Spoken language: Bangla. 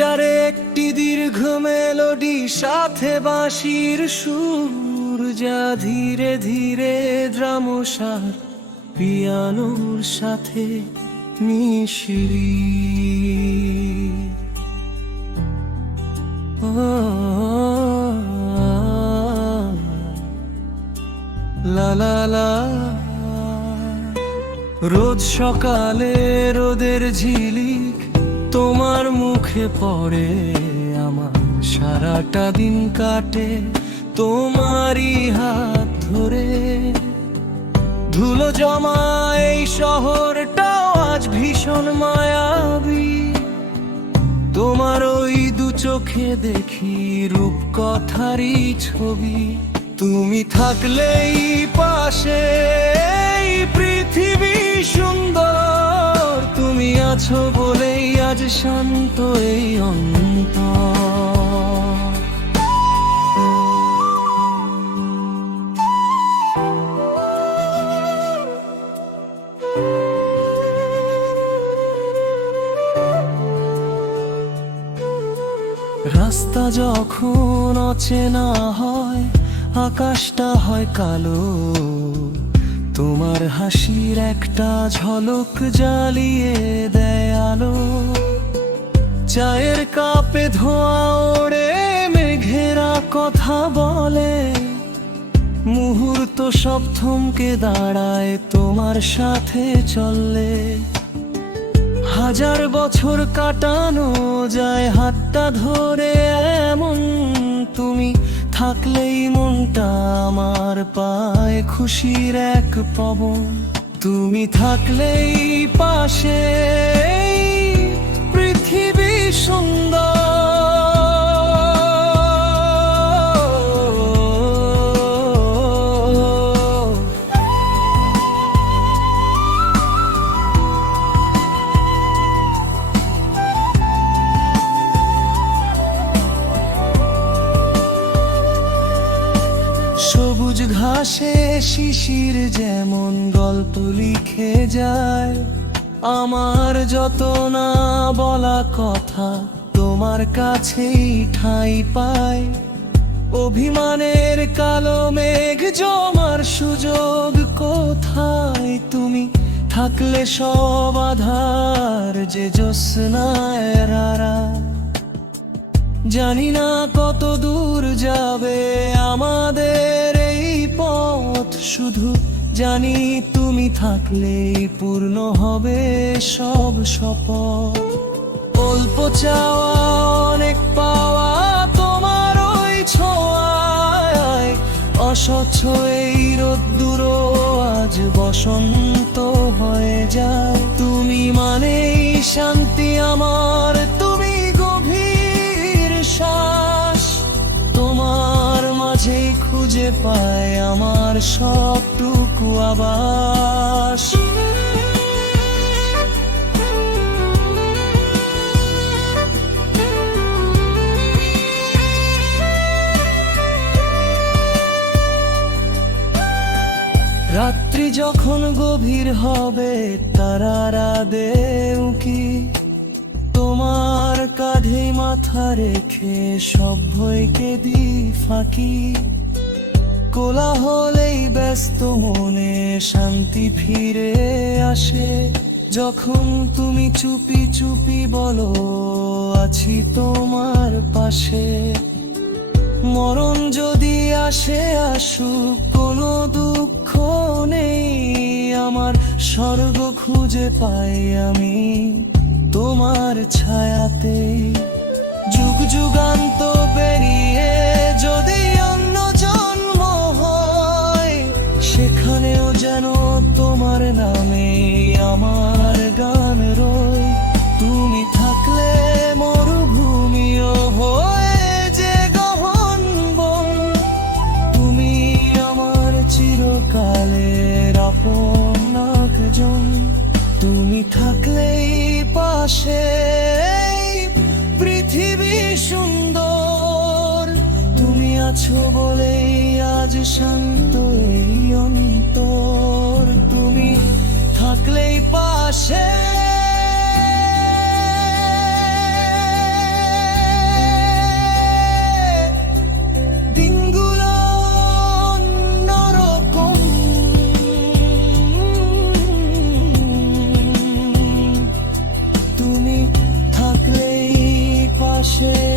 গিটারে একটি দীর্ঘ মেলোডি, সাথে বাঁশির সুর, যা ধীরে ধীরে ড্রামসার পিয়ানোর সাথে মিশরি। লা লা লা। রোজ সকালে রোদের ঝিলিক তোমার মুখে পড়ে, আমার সারাটা দিন কাটে তোমারই হাত ধরে। ধুলো জমা এই শহরটাও আজ ভীষণ মায়াবী, তোমার ওই দু চোখে দেখি রূপকথারই ছবি। তুমি থাকলেই পাশে এই পৃথিবী সুন্দর, তুমি আছো বলেই আজ শান্ত এই অন্তর। রাস্তা যখন অচেনা হয়, আকাশটা হয় কালো, তোমার হাসির একটা ঝলক জ্বালিয়ে দেয় আলো। চায়ের কাপে ধোঁয়া ওড়ে, মেঘেরা কথা বলে, মুহূর্ত সব থমকে দাঁড়ায় তোমার সাথে চললে। হাজার বছর কাটানো যায় হাতটা ধরে, এমন তুমি থাকলেই মনটা আমার পায় খুশির এক পবন। তুমি থাকলেই পাশে পৃথিবী সুন্দর। সবুজ ঘাসে শিশির যেমন গল্প লিখে যায়, আমার যত না বলা কথা তোমার কাছেই ঠাঁই পায়। অভিমানের কালো মেঘ জমার সুযোগ কোথায়, তুমি থাকলে সব আধার যে জ্যোৎস্নায় রারা। জানি না কত দূর যাবে আমাদের এই পথ, শুধু জানি তুমি থাকলেই পূর্ণ হবে সব শপথ। অল্প চাওয়া অনেক পাওয়া তোমার ওই ছোঁয়ায়, অস্বচ্ছ এই রোদ্দুরও আজ বসন্ত হয়ে যায়। তুমি মানেই শান্তি আমার, তুমি গভীর শ্বাস, তোমার মাঝেই খুঁজে পায় আমার সবটুকু আবাস। রাত্রি যখন গভীর হবে, তারারা দেউকি তোমার কাঁধে মাথা রেখে সব ভয়কে দি ফাঁকি। কোলাহলেই ব্যস্ত মনে শান্তি ফিরে আসে, যখন তুমি চুপি চুপি বলো আছি তোমার পাশে। মরণ যদি আসে আসুক, কোনো দুঃখ নেই আমার, স্বর্গ খুঁজে পাই আমি তোমার ছায়াতে। যুগ যুগান্ত পেরিয়ে যদি অন্য জন্ম হয়, সেখানেও যেন তোমার নামে আমার গান রয়। তুমি থাকলে মরুভূমিও হয়ে যে গহন বন, তুমি আমার চিরকালের আপন একজন। তুমি থাকলেই পাশে পৃথিবী সুন্দর, তুমি আছো বলেই আজ শান্ত এই অন্তর। তুমি থাকলেই পাশে ভাসে